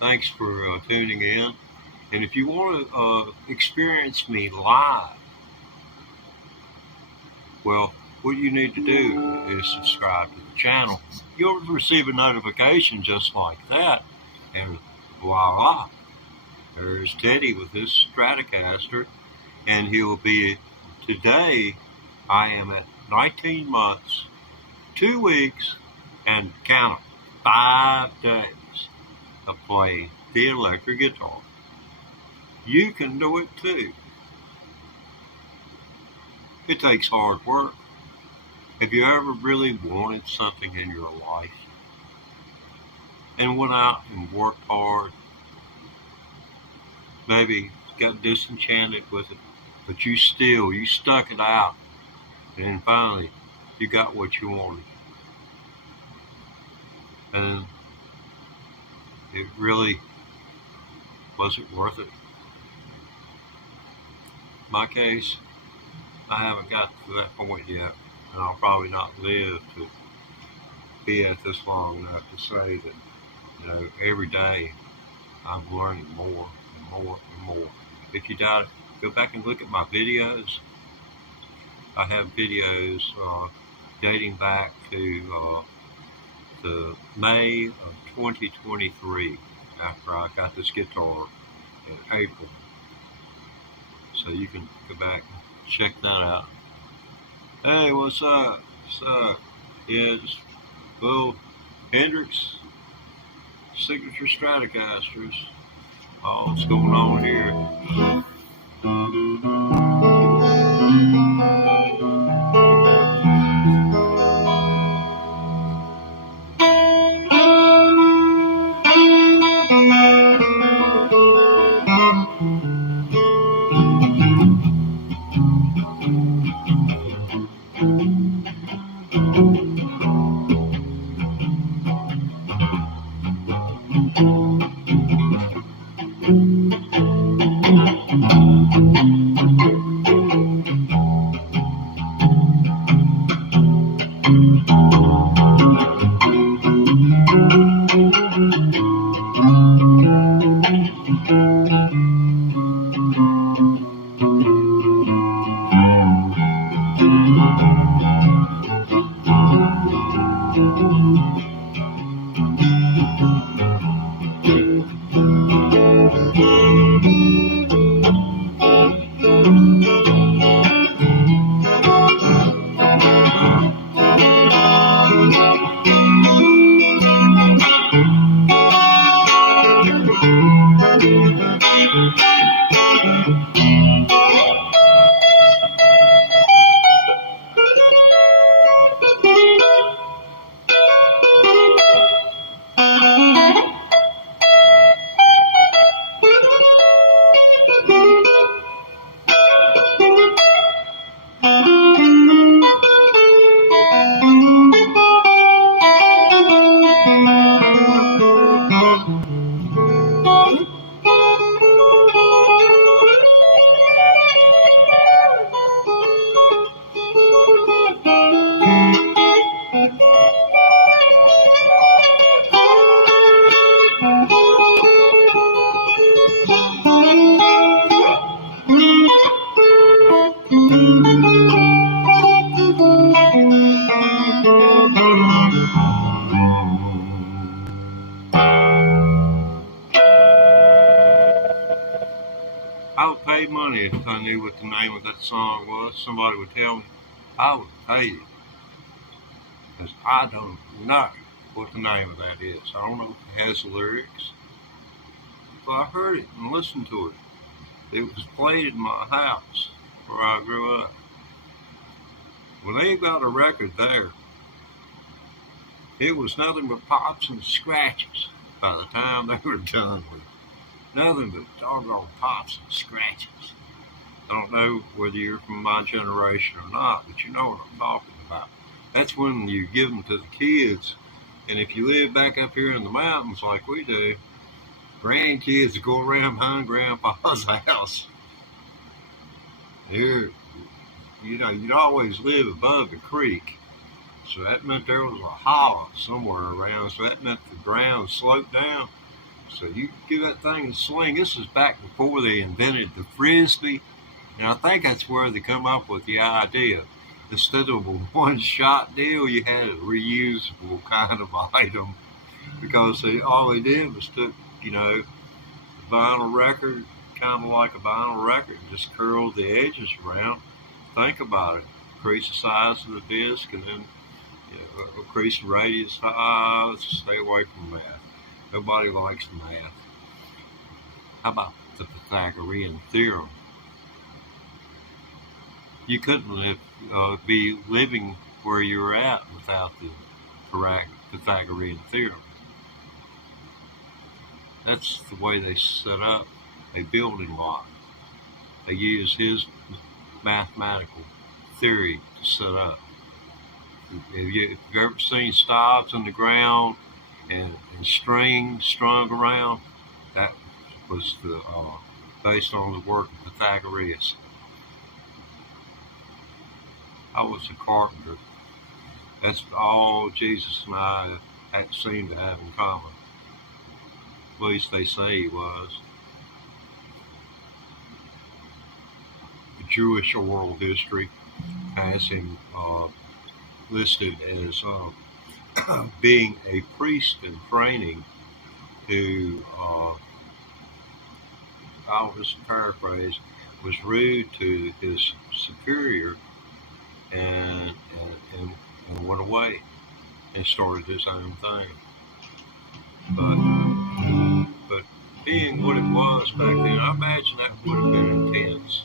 Thanks for tuning in. And if you want to experience me live, well, what you need to do is subscribe to the channel. You'll receive a notification just like that. And voila, there's Teddy with his Stratocaster. And he'll be, today, I am at 19 months, 2 weeks, and count 5 days of playing the electric guitar. You can do it too. It takes hard work. Have you ever really wanted something in your life and went out and worked hard? Maybe got disenchanted with it, but you stuck it out, and then finally you got what you wanted. And it really wasn't worth it. In my case, I haven't got to that point yet, and I'll probably not live to be at this long enough to say that, every day I'm learning more and more and more. If you doubt it, go back and look at my videos. I have videos dating back to May of 2023 after I got this guitar in April. So you can go back and check that out. Hey, what's up? What's up? Yeah, just little Hendrix signature Stratocasters. Oh, what's going on here? I would pay money if I knew what the name of that song was. Somebody would tell me. I would pay it. Because I don't know what the name of that is. I don't know if it has lyrics. But I heard it and listened to it. It was played in my house where I grew up. When they got a record there, it was nothing but pops and scratches by the time they were done with it. Nothing but doggone pops and scratches. I don't know whether you're from my generation or not, but you know what I'm talking about. That's when you give them to the kids, and if you live back up here in the mountains like we do, grandkids go around behind Grandpa's house. You'd always live above the creek, so that meant there was a hollow somewhere around, so that meant the ground sloped down. So you give that thing a swing. This is back before they invented the frisbee, and I think that's where they come up with the idea. Instead of a one-shot deal, you had a reusable kind of item because all they did was took, the vinyl record, kind of like a vinyl record, and just curled the edges around. Think about it. Increase the size of the disc, and then increase the radius. Stay away from math. Nobody likes math. How about the Pythagorean theorem? You couldn't be living where you're at without the Pythagorean theorem. That's the way they set up a building block. They use his mathematical theory to set up. Have you ever seen staves in the ground and strings strung around? That was based on the work of Pythagoras. I was a carpenter. That's all Jesus and I seem to have in common. At least they say he was. The Jewish oral history has him listed as being a priest in training who, I'll just paraphrase, was rude to his superior and went away and started his own thing. But being what it was back then, I imagine that would have been intense.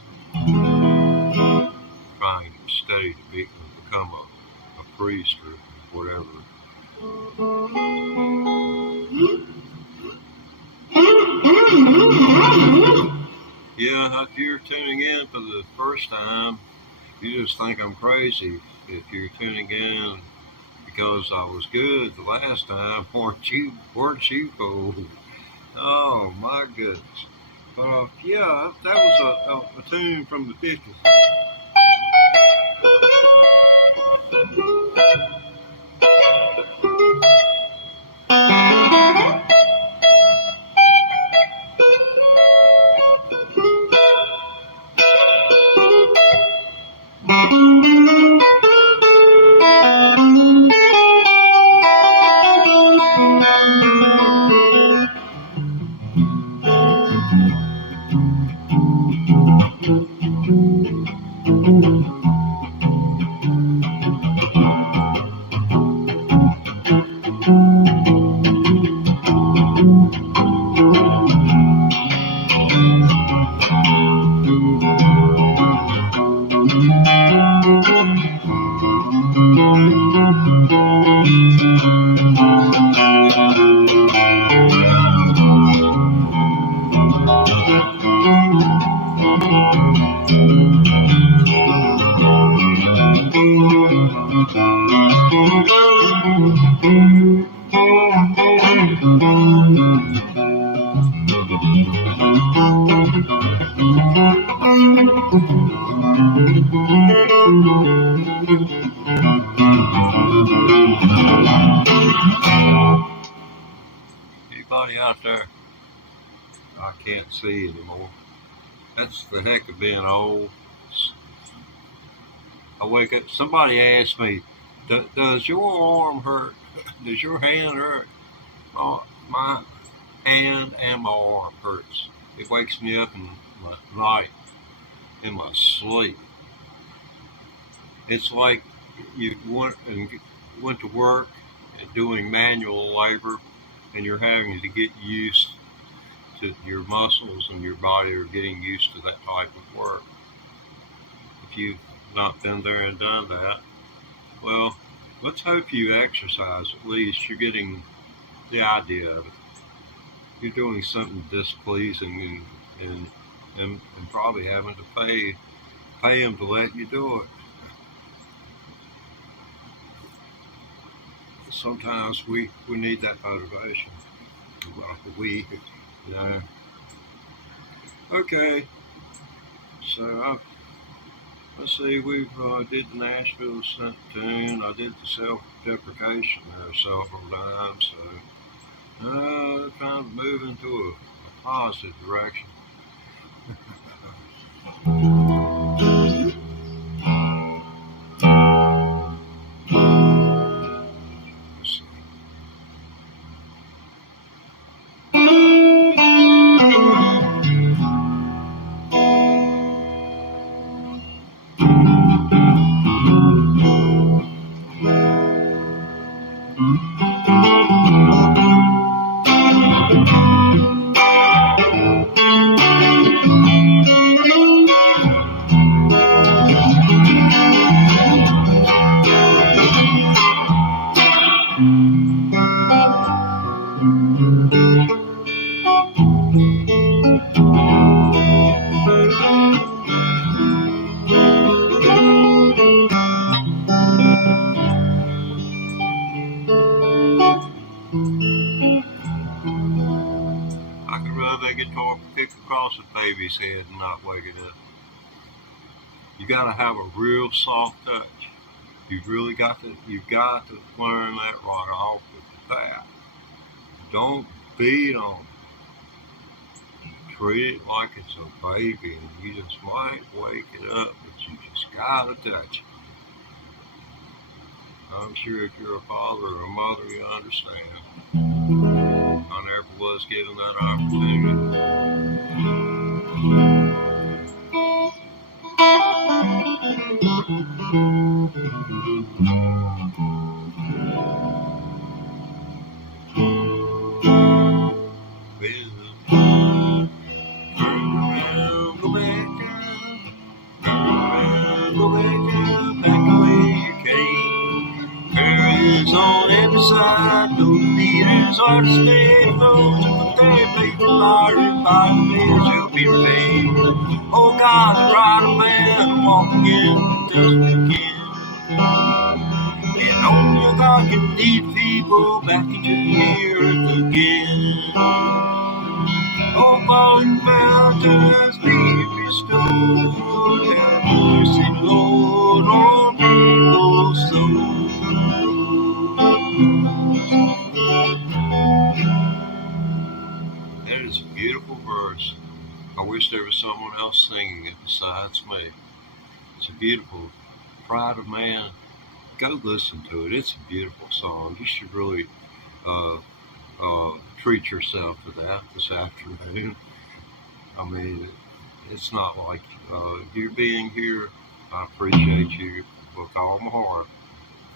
Trying to study to become a priest or whatever. Yeah, if you're tuning in for the first time, you just think I'm crazy. If you're tuning in because I was good the last time, weren't you cool? Oh my goodness. Yeah, that was a tune from the 50s. Anybody out there? I can't see anymore. That's the heck of being old. I wake up, somebody asked me, does your arm hurt? Does your hand hurt? Oh, my hand and my arm hurts. It wakes me up in my night, in my sleep. It's like you went to work and doing manual labor, and you're having to get used to your muscles and your body are getting used to that type of work. If you've not been there and done that, well, let's hope you exercise at least. You're getting the idea of it. You're doing something displeasing and probably having to pay them to let you do it. Sometimes we need that motivation. Okay, so let's see, we've did the Nashville tune. I did the self-deprecation there several times, so Trying to move into a positive direction. Let's see. I could rub that guitar pick across a baby's head and not wake it up. You gotta have a real soft touch. You've got to learn that right off with that. Don't beat on it. Treat it like it's a baby and you just might wake it up, but you just gotta touch it. I'm sure if you're a father or a mother, you understand. I never was given that opportunity. On every side, those leaders are displayed, those who put their faith in fire and by the measure shall be repaid. Oh God, the pride of man, walking in the dust again. And only your God can lead people back into the earth again. Oh, falling mountains be restored, have mercy, Lord, on people's souls. That is a beautiful verse. I wish there was someone else singing it besides me. It's a beautiful Pride of Man. Go listen to it. It's a beautiful song. You should really treat yourself to that this afternoon. I mean, it's not like you being here. I appreciate you with all my heart.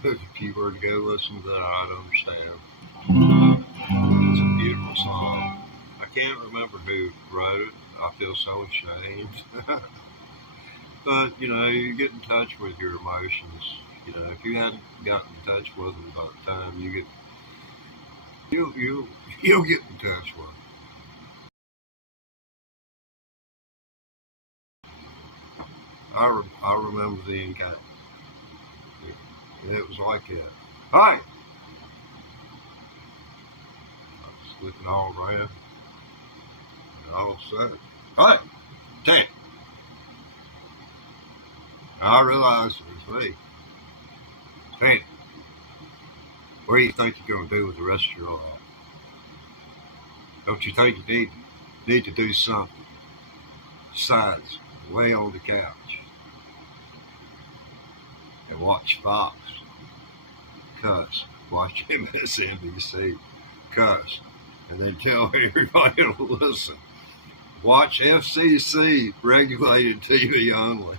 If you were to go listen to that, I'd understand. It's a beautiful song. I can't remember who wrote it. I feel so ashamed. But, you get in touch with your emotions. If you hadn't gotten in touch with them by the time you'll get in touch with them. I remember the encounter. And it was like that. Hi! I was looking all around. And all of a sudden, hi! Tank! I realized it was me. Tank, what do you think you're going to do with the rest of your life? Don't you think you need to do something besides lay on the couch and watch Fox, cuss, watch MSNBC, cuss, and then tell everybody to listen. Watch FCC, regulated TV only.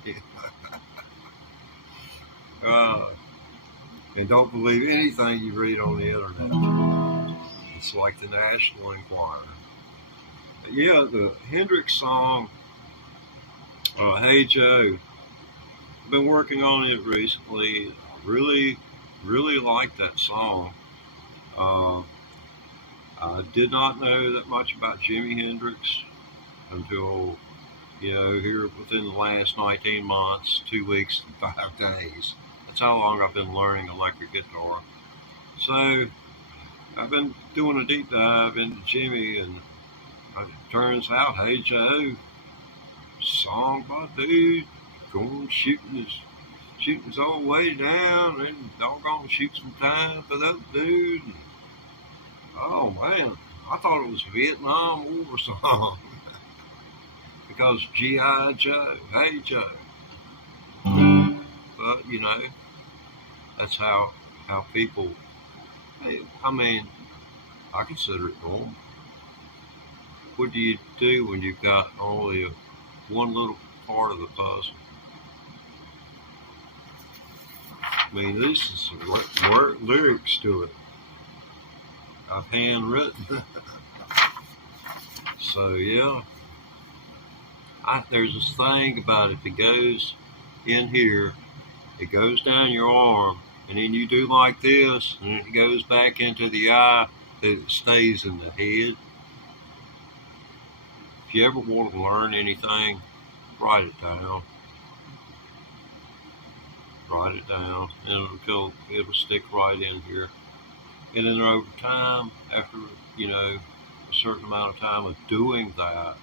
And don't believe anything you read on the internet. It's like the National Enquirer. Yeah, the Hendrix song, Hey Joe, I've been working on it recently. Really, really like that song. I did not know that much about Jimi Hendrix until, here within the last 19 months, 2 weeks and 5 days. That's how long I've been learning electric guitar. So I've been doing a deep dive into Jimmy, and it turns out, Hey Joe, song by dude, going shooting his old way down, and doggone shoot some time for that dude. And Oh man, I thought it was a Vietnam War song because G.I. Joe, hey Joe. But that's how people. Hey, I mean, I consider it normal. What do you do when you've got only one little part of the puzzle? I mean, this is some lyrics to it. I've handwritten. So yeah, there's this thing about if it goes in here, it goes down your arm, and then you do like this, and it goes back into the eye, it stays in the head. If you ever want to learn anything, write it down. Write it down, and it'll stick right in here. And then over time, after a certain amount of time of doing that,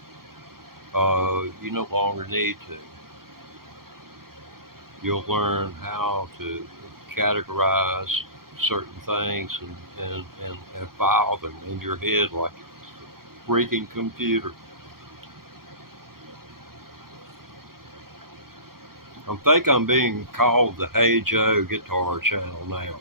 you no longer need to. You'll learn how to categorize certain things and file them in your head like a freaking computer. I think I'm being called the Hey Joe Guitar Channel now.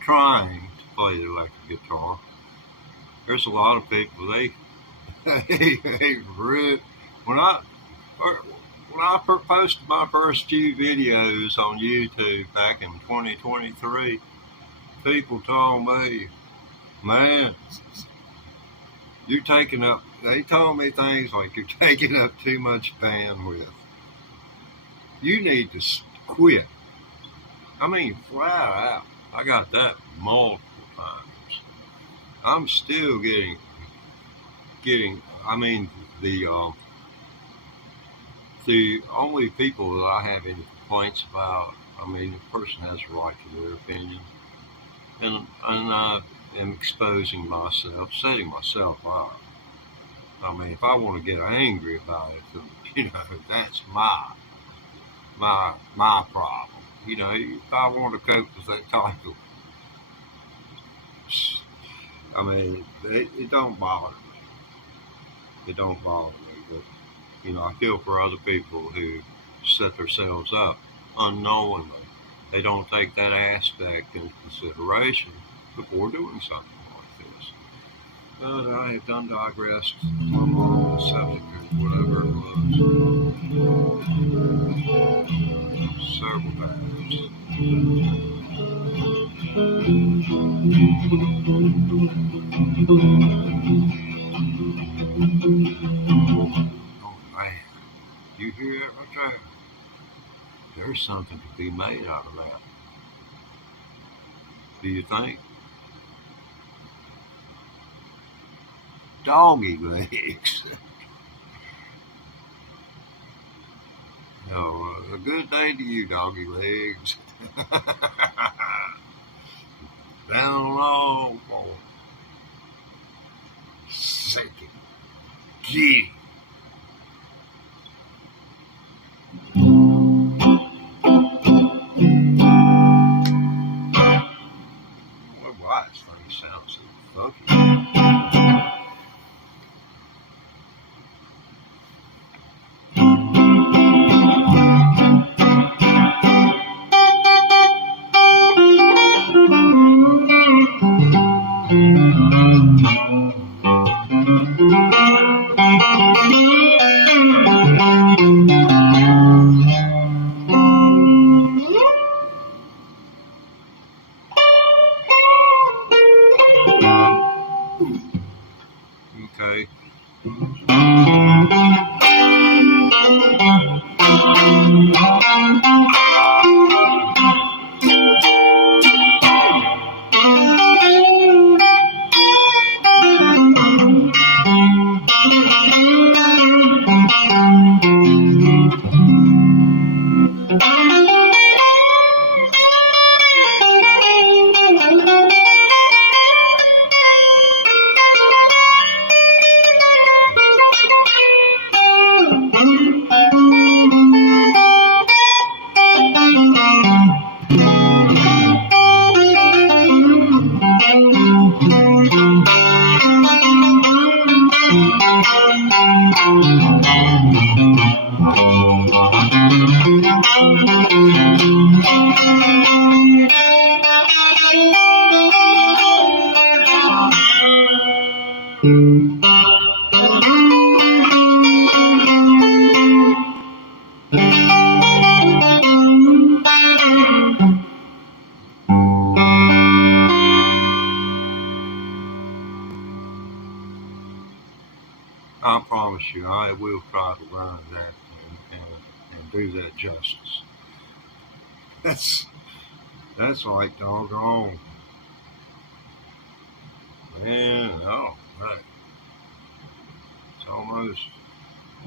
Trying to play the electric guitar. There's a lot of people when I posted my first few videos on YouTube back in 2023, people told me, man, they told me things like you're taking up too much bandwidth. You need to quit. I mean, flat out. I got that multiple times. I'm still getting. I mean, the only people that I have any complaints about. I mean, the person has a right to their opinion, and I am exposing myself, setting myself up. I mean, if I want to get angry about it, then, that's my problem. If I want to cope with that title, I mean, it don't bother me. It don't bother me. But, I feel for other people who set themselves up unknowingly. They don't take that aspect into consideration before doing something like this. But I have done digressed on the subject or whatever it was several times. Oh man, you hear that right there? There's something to be made out of that. Do you think? Doggy legs. No, a good day to you, doggy legs. Down low for second. Gee. Why this thing sounds so funky? Okay. I promise you, I will try to learn that and do that justice. That's like doggone. Man, oh, right. It's almost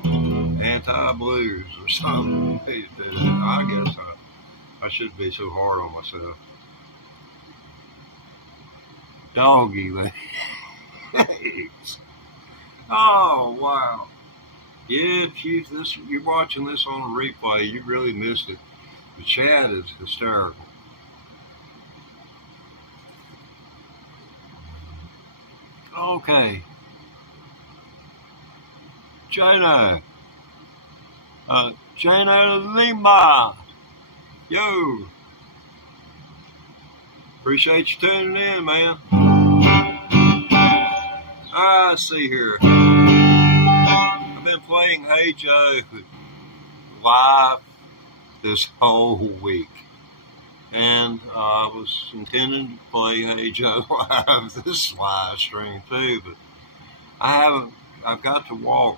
anti-blues or something. I guess I shouldn't be so hard on myself. Doggy legs. Oh, wow. Yeah, Chief, you're watching this on a replay. You really missed it. The chat is hysterical. Okay. Jana. Jana Lima. Yo. Appreciate you tuning in, man. I see here. I've been playing Hey Joe live this whole week. And I was intending to play Hey Joe live this live stream too, but I've got to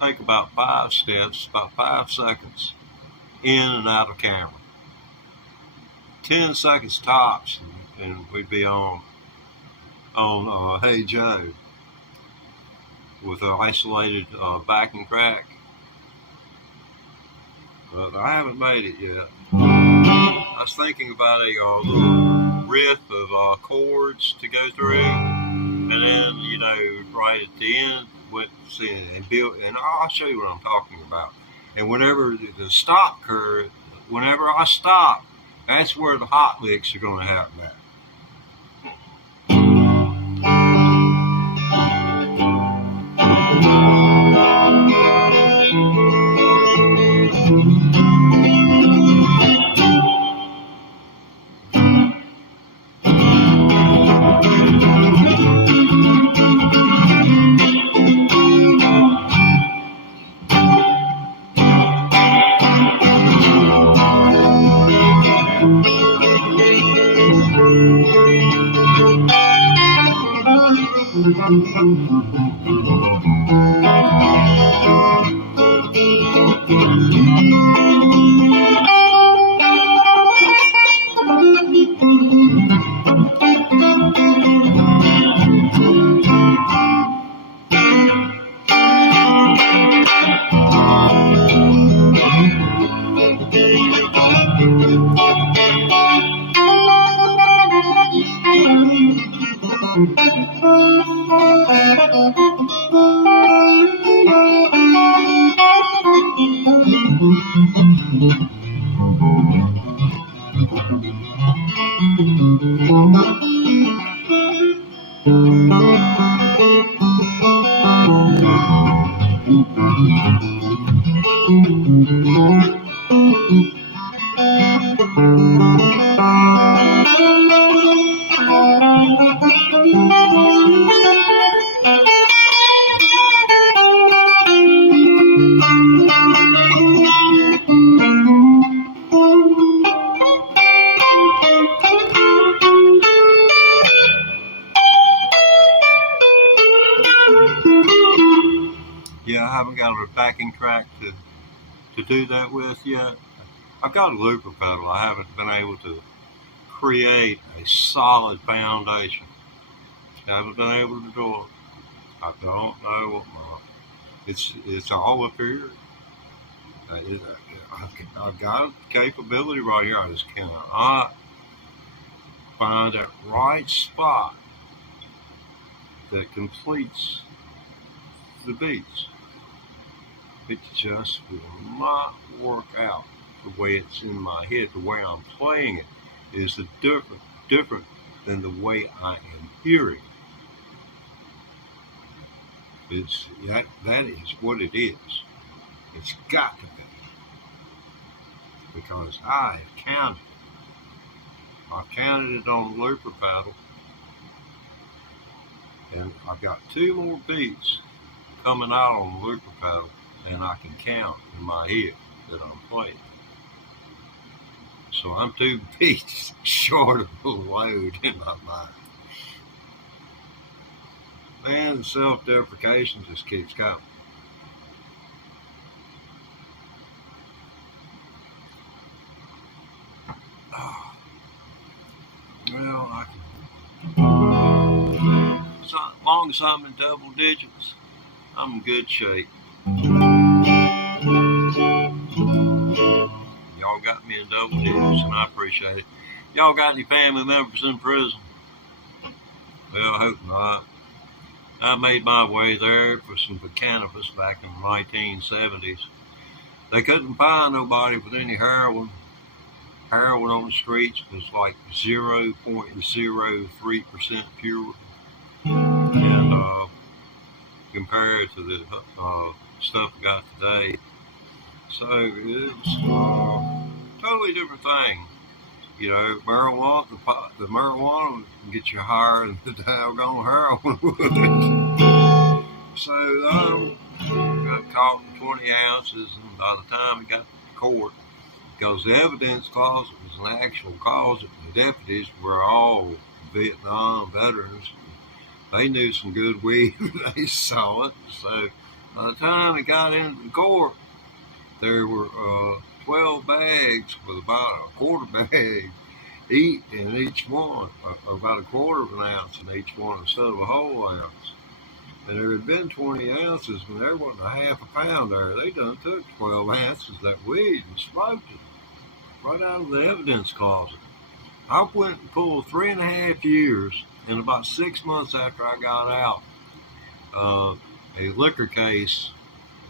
take about 5 steps, about 5 seconds in and out of camera. 10 seconds tops, and we'd be on Hey Joe with an isolated backing track. But I haven't made it yet. I was thinking about a little riff of chords to go through, and then, right at the end, and I'll show you what I'm talking about. And whenever the stop curve, whenever I stop, that's where the hot licks are going to happen at. Yeah, I haven't got a backing track to do that with yet. I've got a looper pedal. I haven't been able to create a solid foundation. I haven't been able to do it. I don't know what it's all up here. I've got capability right here. I just cannot find that right spot that completes the beats. It just will not work out the way it's in my head. The way I'm playing it is different than the way I am hearing. It's that is what it is. It's got to be, because I have counted. I counted it on the looper pedal, and I've got 2 more beats coming out on the looper pedal, and I can count in my head that I'm playing. So I'm 2 beats short of the load in my mind. Man, the self-deprecation just keeps coming. Oh, well, as long as I'm in double digits, I'm in good shape. Y'all got me in double digits, and I appreciate it. Y'all got any family members in prison? Well, I hope not. I made my way there for some cannabis back in the 1970s. They couldn't find nobody with any heroin. Heroin on the streets was like 0.03% pure. And compared to the stuff we got today. So it's a totally different thing. You know, the marijuana can get you higher than the doggone heroin would. So got caught in 20 ounces, and by the time we got to court, because the evidence closet was an actual closet, and the deputies were all Vietnam veterans. They knew some good weed, they saw it. So by the time it got into the court, there were 12 bags with about a quarter bag in each one, or about a quarter of an ounce in each one instead of a whole ounce. And there had been 20 ounces, and there wasn't a half a pound there. They done took 12 ounces of that weed and smoked it right out of the evidence closet. I went and pulled 3.5 years, and about 6 months after I got out, a liquor case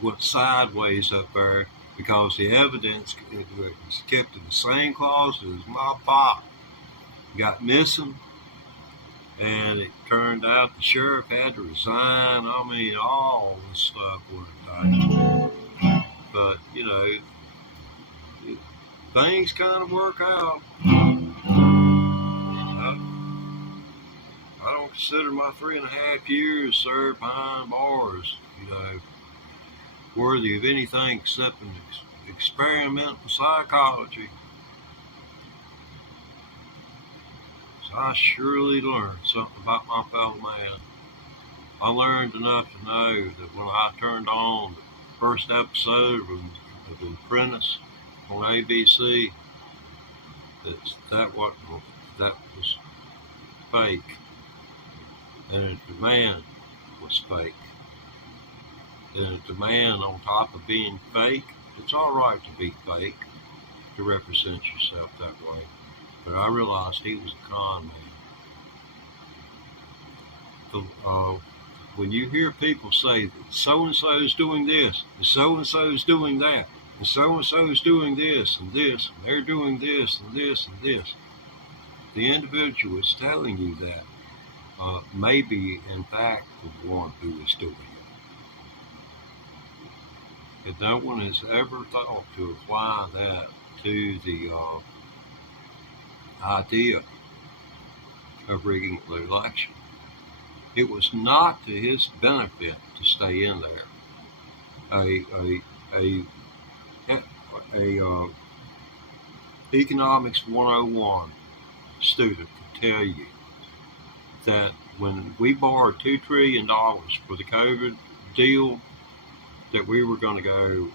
went sideways up there because the evidence was kept in the same closet as my pop got missing, and it turned out the sheriff had to resign. I mean, all this stuff went down. But, you know, things kind of work out. I don't consider my 3.5 years served behind bars, you know, worthy of anything except an experimental psychology. So I surely learned something about my fellow man. I learned enough to know that when I turned on the first episode of The Apprentice on ABC, that was fake, and the man was fake. And the man, on top of being fake, it's all right to be fake, to represent yourself that way. But I realized he was a con man. when you hear people say that so and so is doing this, and so and so is doing that, and so and so is doing this and this, and they're doing this and this and this, the individual is telling you that may be in fact the one who is doing it. And no one has ever thought to apply that to the idea of rigging the election. It was not to his benefit to stay in there. A economics 101 student could tell you that when we borrowed $2 trillion for the COVID deal, that we were going to go,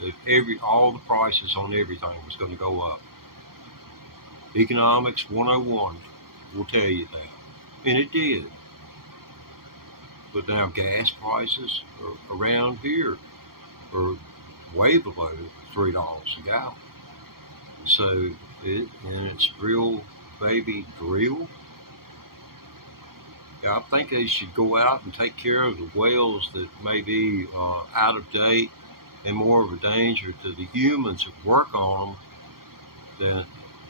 that all the prices on everything was going to go up. Economics 101 will tell you that. And it did. But now gas prices around here are way below $3 a gallon. So it's real, baby, real. I think they should go out and take care of the wells that may be out of date and more of a danger to the humans that work on them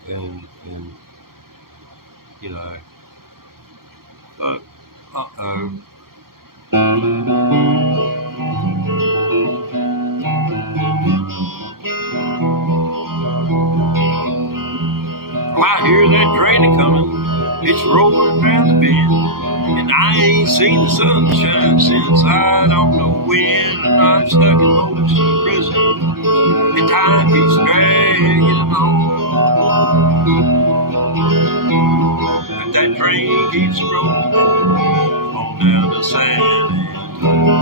and you know, uh-oh. I hear that train coming, it's rolling down the bend, and I ain't seen the sunshine since I don't know when, and I'm stuck in Memphis prison, and time keeps dragging on. But that train keeps rolling on down to San Antonio.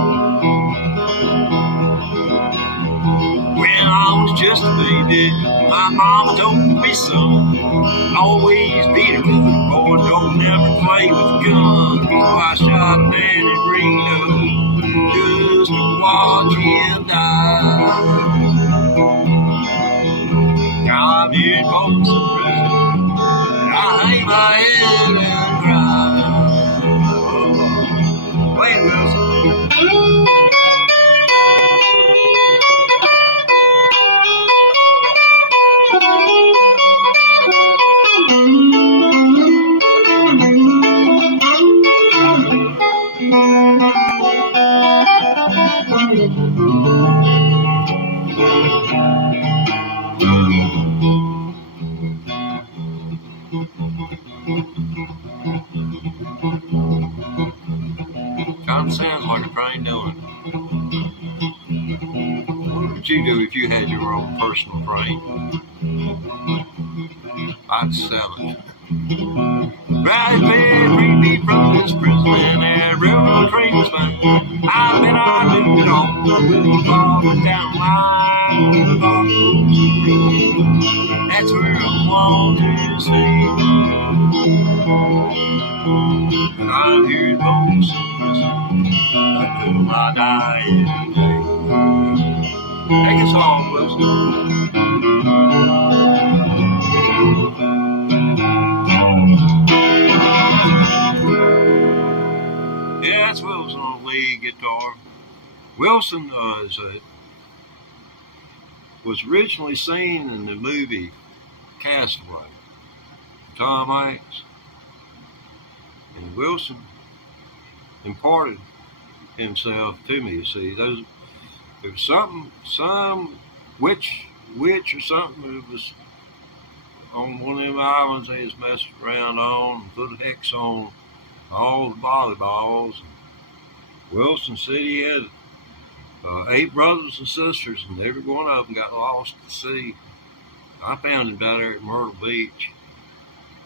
When I was just a baby, my mama told me, son, always be a good boy, don't never play with guns. So I shot a man in Reno just to watch him die. I'm in Folsom Prison, I hang my head and cry. Wait, Wilson. Kind of sounds like a train, don't it? What would you do if you had your own personal train? I'd sell it. Right there, bring me from this prison, and that railroad train was fine. I bet I'd do it all with the falling down line. That's where I want to see. And I'm here in Folsom Prison until my dying day. Take us home, Wilson. Yeah, that's Wilson on the lead guitar. Wilson was originally seen in the movie Castaway, Tom Hanks. And Wilson imparted himself to me. You see, there was some witch or something that was on one of them islands they was messing around on and put a hex on all the volleyballs. And Wilson said he had 8 brothers and sisters, and every one of them got lost at sea. I found him down there at Myrtle Beach.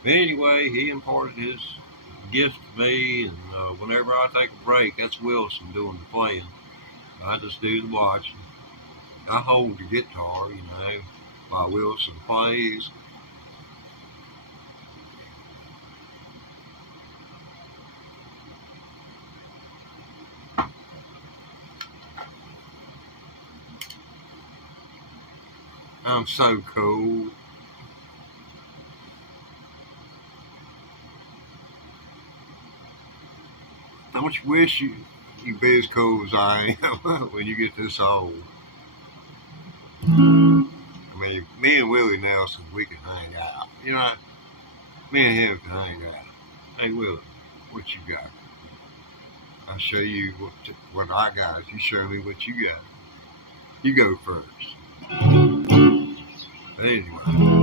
Anyway, he imparted his gift to me, and whenever I take a break, that's Wilson doing the playing. I just do the watching. I hold the guitar, you know, while Wilson plays. I'm so cold. Don't you wish you be as cool as I am when you get this old? I mean, me and Willie Nelson, we can hang out. You know, me and him can hang out. Hey, Willie, what you got? I'll show you what I got. You show me what you got. You go first. But anyway.